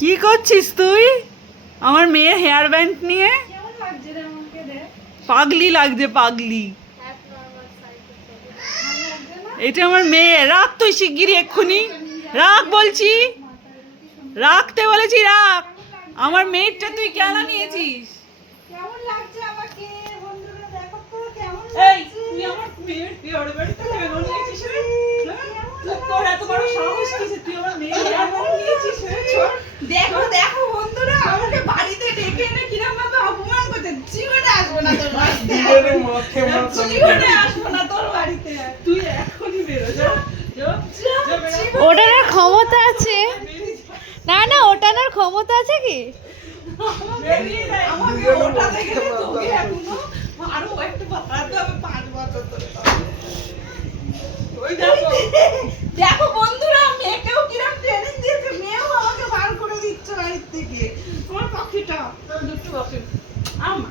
কি করছিস তুই আমার মেয়ের হেয়ার ব্যান্ড নিয়ে? পাগলি লাগছে, পাগলি। এটা আমার মেয়ে। রাখ তুই শিগগিরই, এক্ষুনি রাখ বলছি, রাখতে বলেছি রাখ। আমার মেয়েরটা তুই কেন নিয়েছিস? কেমন লাগছে আমাকে বন্ধুরা, দেখো তো কেমন এই লাগছে। তুই আমার মেয়ের হেয়ার ব্যান্ডটা কেন নিয়েছিস রে? তোর এত বড় সাহস কিসে? তুই আমার মেয়ের হেয়ার ব্যান্ড নিয়েছিস রে? ছোট দেখো দেখো বন্ধুরা, আমাকে বাড়িতে ডেকে এনে কিরম ভাবে অপমান করছে। জীবনে আসবো না তোর বাড়িতে, জীবনে আসবো না তোর বাড়িতে। তুই এখনই বেরো, যা যা যা বেরো। ওটার ক্ষমতা আছে? না না, ওটার ক্ষমতা আছে কি? বেরিয়ে যা। আমাকে ওঠাতে গেলে তোকে এখনো আরো একটু বাড়াতে হবে 5 বছর ধরে। ওই দেখো। দেখো বন্ধুরা, মেয়েকেও কিরম ট্রেনিং দিয়েছে, মেয়েও আমাকে বার করে দিচ্ছে বাড়ির থেকে। আমার পাখিটা দুটো বসে। আমার